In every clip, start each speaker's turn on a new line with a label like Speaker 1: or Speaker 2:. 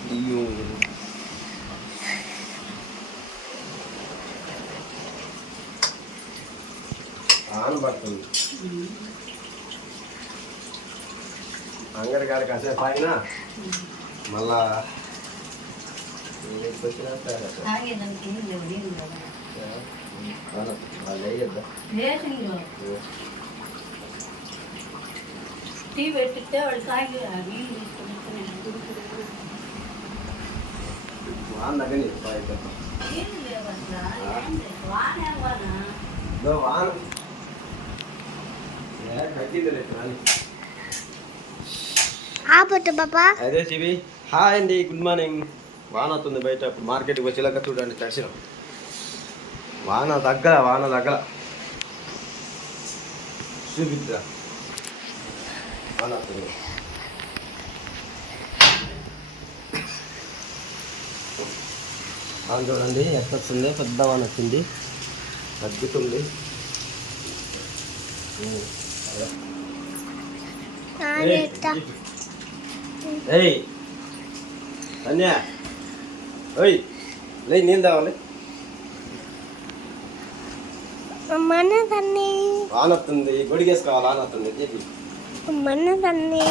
Speaker 1: బియ్యం ఆనబడుతుంది అంగడి కాడ కాసేపు అయినా మళ్ళా ఇంటికి వచ్చినా సరే.
Speaker 2: తాగేదానికి ఏం
Speaker 1: వాన. అదే శివి హాయ్ అండి గుడ్ మార్నింగ్. వాన వస్తుంది బయట ఇప్పుడు మార్కెట్కి వచ్చేలాగా చూడండి దర్శనం వాన తగ్గల వాన తగ్గల. చూపిద్దా వాన వస్తుంది. వాన చూడండి ఎట్లా వస్తుంది పెద్ద వాన వచ్చింది. తగ్గుతుంది ఏయ్ అన్యా ఓయ్ లే నీళ్ళు తావాలి
Speaker 3: మన తన్ని
Speaker 1: వాన వస్తుంది గొడిగేసుకోవాలి వాన వస్తుంది చెప్పి.
Speaker 3: మన తన్ని?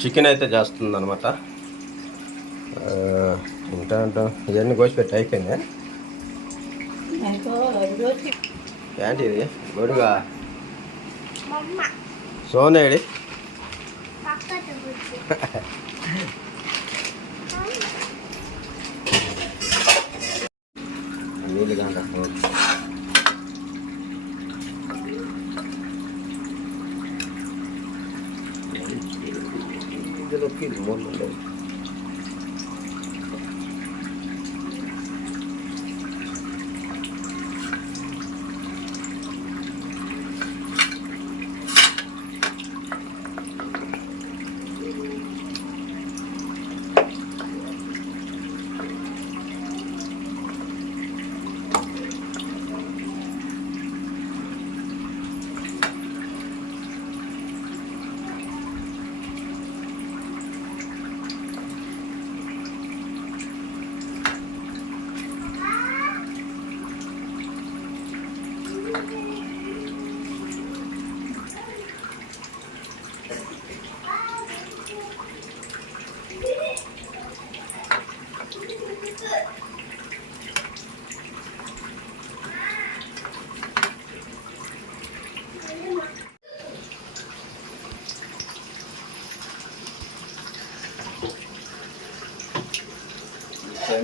Speaker 1: చికెన్ అయితే చేస్తుంది అనమాట ఇంకా అంటాం ఇవన్నీ కోసిపెట్టి అయిపోయింది? ఏంటి ఇది? గొడుగా? ಸೋನ ಹೇಳಿ ಇದು ಲೊಕ್ಕಿ ಮೊನ್ನೆ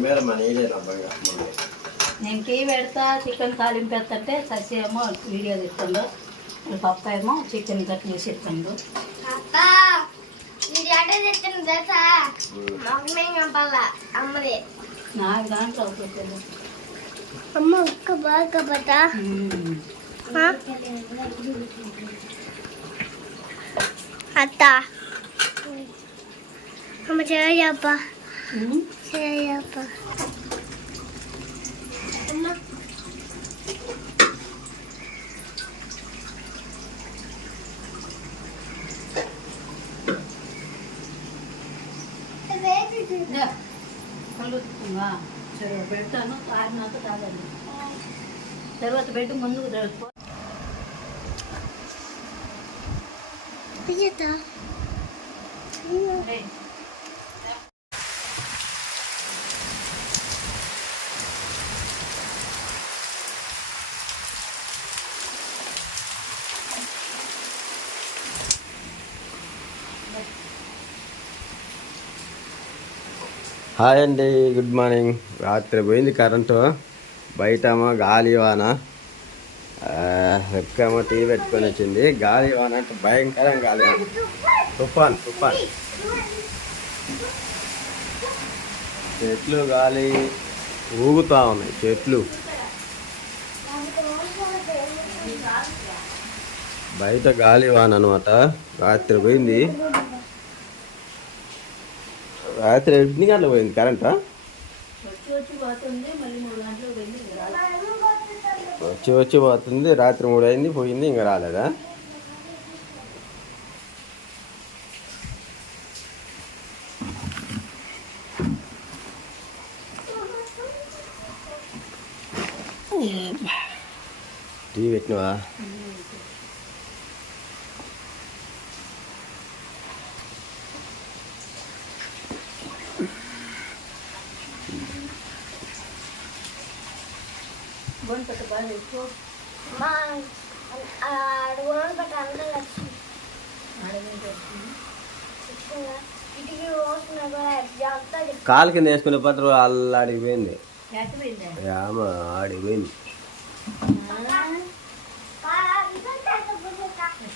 Speaker 1: మన ఏరియా
Speaker 2: నేను టీ పెడతా చికెన్ తాలింపు పెడతంటే ససి ఏమో వీడియో తీస్తుందో పప్ప ఏమో చికెన్ కట్ చేసి
Speaker 3: అమ్మది.
Speaker 2: నాకు దాంట్లో
Speaker 3: అమ్మ ఒక్క బాగా అత్త. అమ్మ చేయప్ప అమ్మ
Speaker 2: కలుగుతుందా సరే పెడతాను. తాగినాక తాగండి తర్వాత పెట్టి ముందుకు తెలుసుకో
Speaker 1: హాయ్ అండి గుడ్ మార్నింగ్. రాత్రి పోయింది కరెంటు. బయటేమో గాలి వాన ఎక్కేమో టీవీ పెట్టుకొని వచ్చింది. గాలి వాన అంటే భయంకరం గాలి. వాన తుఫాన్ తుఫాన్. చెట్లు గాలి ఊగుతా ఉన్నాయి చెట్లు. బయట గాలి వాన అనమాట రాత్రి పోయింది. రాత్రి ఎన్ని గంటలకు పోయింది? కరెంటా?
Speaker 2: వచ్చి వచ్చి పోతుంది
Speaker 1: రాత్రి మూడు అయింది పోయింది ఇంకా రాలేదా? టీ పెట్టినవా?
Speaker 2: బాగా ఎక్కువ
Speaker 3: మా అడుగులో అందరూ
Speaker 1: కాలు కింద వేసుకునే పత్రం అల్లాడికి పోయింది.
Speaker 2: ఎక్కడైందా?
Speaker 1: ఆమ ఆడికి పోయింది.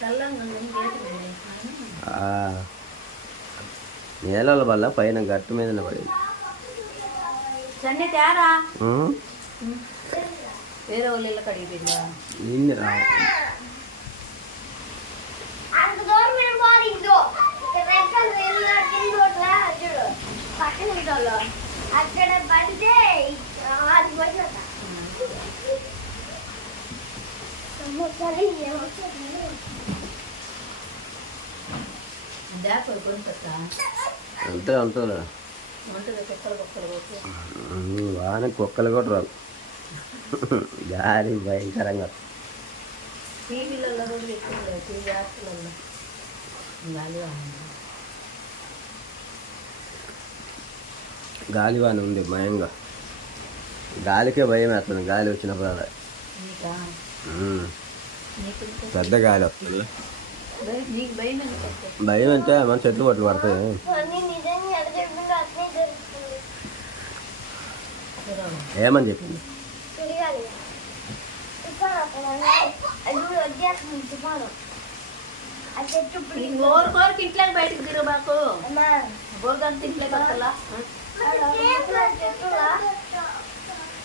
Speaker 2: చల్లంగా ఉంది, గేటు వేసేసి.
Speaker 1: ఆ, నేలల వల్ల పైన గట్టు మీదనే పడింది?
Speaker 2: వేరే వాళ్ళ
Speaker 1: రా.
Speaker 3: అంత దూరం మేము పోవాలి ఇంకో ఇక్కడ రెక్కలు వెళ్ళి కింద ఒకటిలా చూడు. పక్కన ఇంట్లో అక్కడ పడితే అది పోయినట సరే ఏమొస్తుంది
Speaker 2: దాకా కొంత
Speaker 1: అంతే ఉంటుంది
Speaker 2: ఉంటుంది కుక్కలు కుక్కలు కొట్టు
Speaker 1: వాన కుక్కలు కూడా రావు. గాలి భయంకరంగా.
Speaker 2: గాలివాన గాలి
Speaker 1: ఉంది భయంగా. గాలికే భయం వేస్తుంది. గాలి వచ్చినప్పుడు అలా. పెద్ద గాలి వస్తుంది.
Speaker 2: భయం
Speaker 1: అంటే మన చెట్లు పట్లు పడతాయి. ఏమని చెప్పింది
Speaker 3: తిరగాలి తుఫాను అక్కడ అది కూడా వచ్చేస్తుంది ఆ చెట్టు ఇప్పుడు
Speaker 2: నీకు ఓరు కోరికి బయటకు తిరుగు మాకు
Speaker 3: అమ్మా
Speaker 2: గోరుగంత ఇంట్లోకి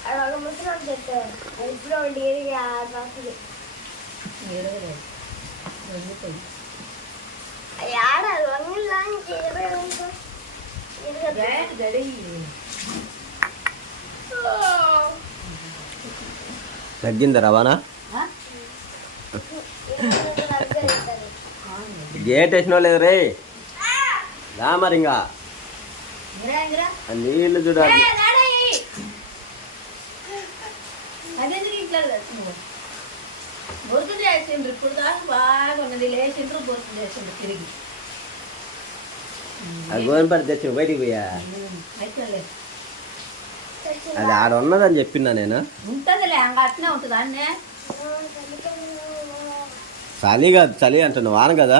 Speaker 3: అక్కడ ముసలం చెట్టు ఇప్పుడు అది ఆడ వంగిలా ఇరవై
Speaker 1: తగ్గిందా రవాణా
Speaker 2: ఆ?
Speaker 3: ఇరవై దగ్గర ఇస్తారు
Speaker 2: అవును.
Speaker 1: గేట్ వేసిన లేదు రే. రా మరి ఇంకా నీళ్ళు చూడాలి?
Speaker 2: బొరుకు చేసిండ్రు ఇప్పుడు దాకా బాగా ఉన్నది. లేచిండ్రు బొరుకు చేసిండ్రు తిరిగి.
Speaker 1: ఆ గోధుమపడి తెచ్చి బయటికి పోయా? అది ఆడ ఉన్నదని చెప్పినా నేను.
Speaker 2: ఉంటుందిలే అంగ అట్నే ఉంటుంది. అన్నే.
Speaker 1: చలి కాదు చలి అంటున్నా వాన కదా?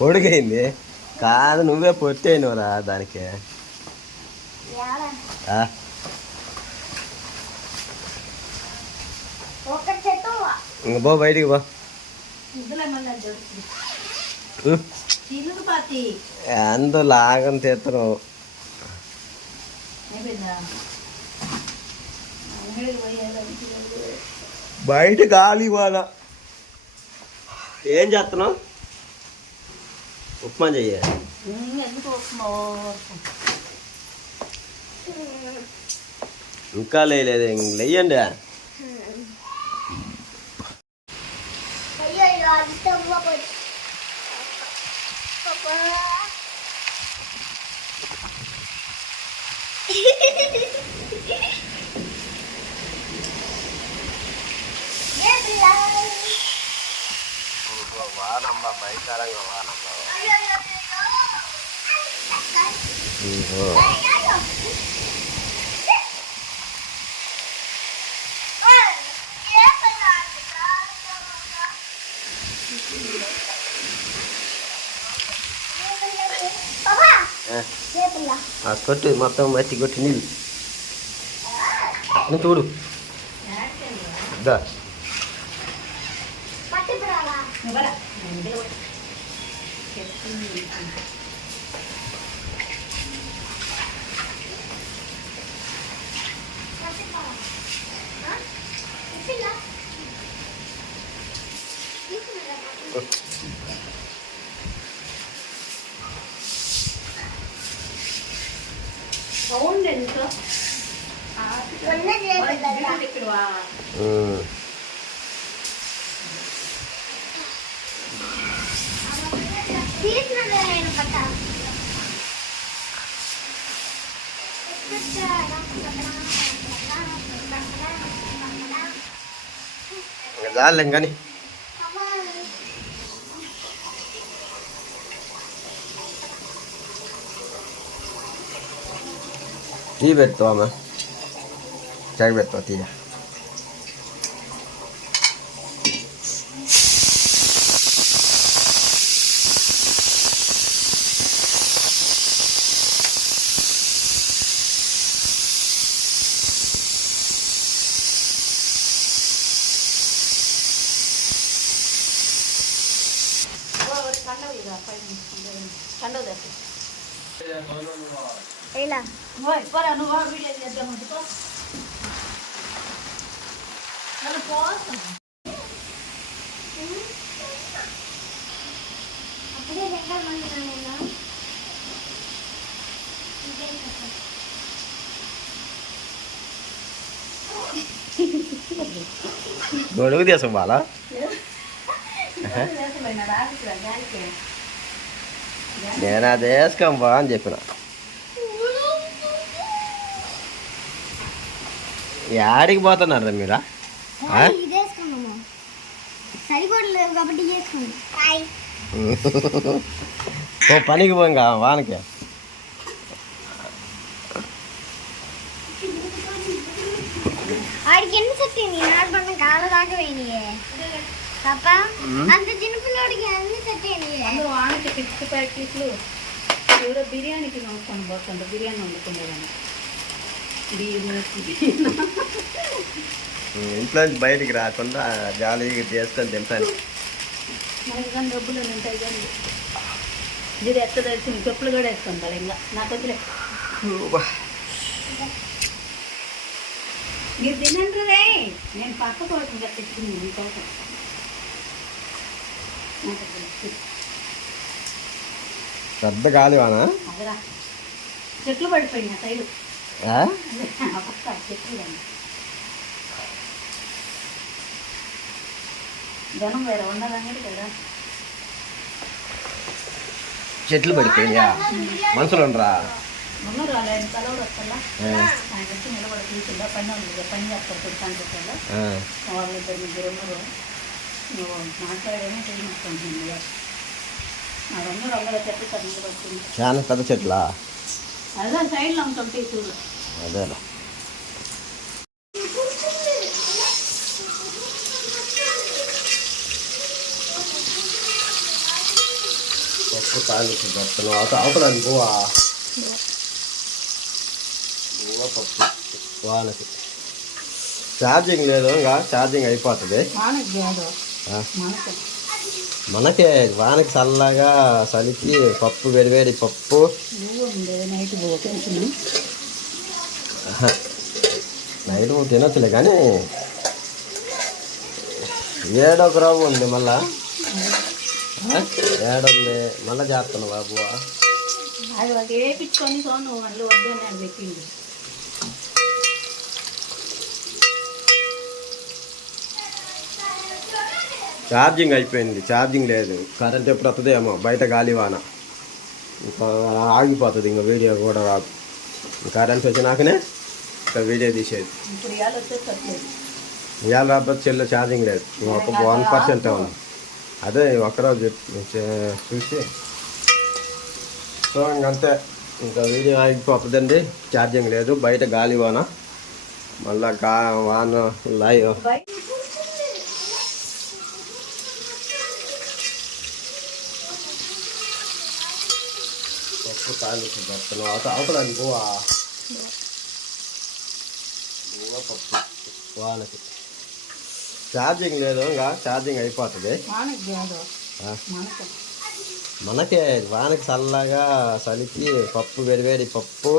Speaker 1: పొడిగైంది కాదు నువ్వే
Speaker 3: పొట్టి అయినవరా
Speaker 1: దానికి బా బయటికి
Speaker 2: బా అందు
Speaker 1: లాగం
Speaker 2: తీత్తను
Speaker 1: బయట గాలి వాళ్ళ ఏం చేస్తున్నావు ఉప్మా చెయ్య
Speaker 2: ఎందుకు ఉప్మా
Speaker 1: ఇంకా లేదు లేయండి
Speaker 3: అయ్యో
Speaker 1: Papa. tuh, Dia pula. Ah, eh, kau tu matang mati
Speaker 3: kau
Speaker 2: ఇవ్వరా నేను కూడా
Speaker 3: పట్టుకురావా ఇచ్చిలా
Speaker 2: సౌండ్ ఎంతో
Speaker 3: మొన్న చేయకుండా
Speaker 2: ఇక్కడ
Speaker 3: తీసిన నేను పట్ట
Speaker 1: ఇంకా చాలేం కానీ టీ పెడతావమ్మా చాయ్ పెడతావా tea
Speaker 2: Έλα. Vai, para, não vai
Speaker 3: abrir
Speaker 2: ali a dama de poça. Ela poça.
Speaker 3: Apa dia dengar mana-mana?
Speaker 1: Dia dengar. Gue udah dia sembala. నేను అది బా అని చెప్పిన. యాడికి పోతున్నారా మీరా? ఓ పనికి పోయింగా వానకి.
Speaker 3: ఆడికి ఎన్ని నాడు పండుగ కాళ్ళ దాకా పోయినాయే
Speaker 2: అందరూ ప్యాకెట్లు. ఎవరో బిర్యానీకి నమ్ముకొని పోతుండ్రు. బిర్యానీ బియ్యం
Speaker 1: ఇంట్లో నుంచి బయటికి రాకుండా జాలీగా చేసుకొని తింటాను.
Speaker 2: మనకి కానీ డబ్బులు ఉంటాయి కానీ ఇది ఎత్త తెలిసింది చెప్పులు కూడా వేసుకుంటారు ఇంకా. నాకు వదిలే మీరు తినండి రే. నేను పక్క నాకు వద్దులే.
Speaker 1: పెద్ద గాలి వాన
Speaker 2: అదరా. చెట్లు పడిపోయినాయి ఆ సైడు. చెట్లు జనం వేరే ఉండాలనేది కదా.
Speaker 1: చెట్లు పడిపోయా మనుషులు ఉండరా?
Speaker 2: నిలబడి పని పని చేస్తారు. వాళ్ళు ఇద్దరు ముగ్గురు నువ్వు మాట్లాడేమో
Speaker 1: చాలా పెద్ద చెట్లా?
Speaker 2: అదే సైడ్లో ఉంటుంది చూడు.
Speaker 1: అదేలా. పోవా పోవా పప్పు. ఛార్జింగ్ లేదు ఇంకా ఛార్జింగ్ అయిపోతుంది.
Speaker 2: మనకి
Speaker 1: వానకి చల్లగా చలికి పప్పు వేడివేడి పప్పు.
Speaker 2: నైట్
Speaker 1: తినొచ్చులే కానీ ఏడొక రవ్వ ఉంది మళ్ళా? ఏడుంది. మళ్ళా చేస్తాను బాబు. ఛార్జింగ్ అయిపోయింది ఛార్జింగ్ లేదు. కరెంట్ ఎప్పుడు వస్తుందేమో బయట గాలి వాన. ఇంకా ఆగిపోతుంది ఇంకా వీడియో కూడా రాదు. కరెంట్ వచ్చినాకనే ఇంకా వీడియో తీసేది.
Speaker 2: ఇవాళ
Speaker 1: రాబోతే చెల్లి ఛార్జింగ్ లేదు. ఒక వన్ పర్సెంట్ ఉంది. అదే ఒకరోజు చూసి. సో ఇంకంతే ఇంకా వీడియో ఆగిపోతుందండి. ఛార్జింగ్ లేదు. బయట గాలి వాన. మళ్ళా గా వాన లైవ్
Speaker 2: బయట
Speaker 1: పప్పు పప్పు అవత అవతలని పోవా బువ్వ పప్పు వానకి ఛార్జింగ్ లేదు ఇంకా ఛార్జింగ్ అయిపోతుంది.
Speaker 2: మనకే
Speaker 1: వానకి చల్లగా చలికి పప్పు వేడివేడి పప్పు.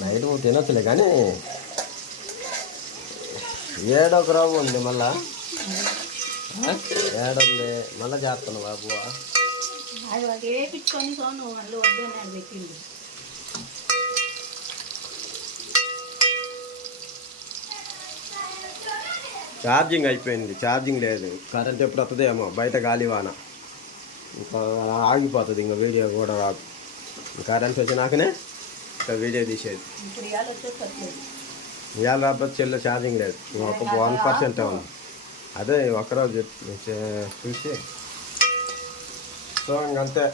Speaker 2: నైట్ పోతుంది
Speaker 1: తినొచ్చులే కానీ ఏడో గ్రాము ఉంది మళ్ళా. ఏడుంది మళ్ళా చేస్తాను బాబు.
Speaker 2: అది వేపించుకొని సోను వద్దన్నాడు పెట్టింది
Speaker 1: ఛార్జింగ్ అయిపోయింది ఛార్జింగ్ లేదు. కరెంట్ ఎప్పుడు వస్తుందేమో బయట గాలివాన ఇంకా ఆగిపోతుంది ఇంకా వీడియో కూడా రాదు. కరెంట్ వచ్చినాకనే ఇంకా వీడియో తీసేది. ఇవాళ రాకపోతే చెల్లి ఛార్జింగ్ లేదు. ఒక వన్ పర్సెంట్ ఉంది. అదే ఒకరోజు చే- చూసి. సో ఇంకంతే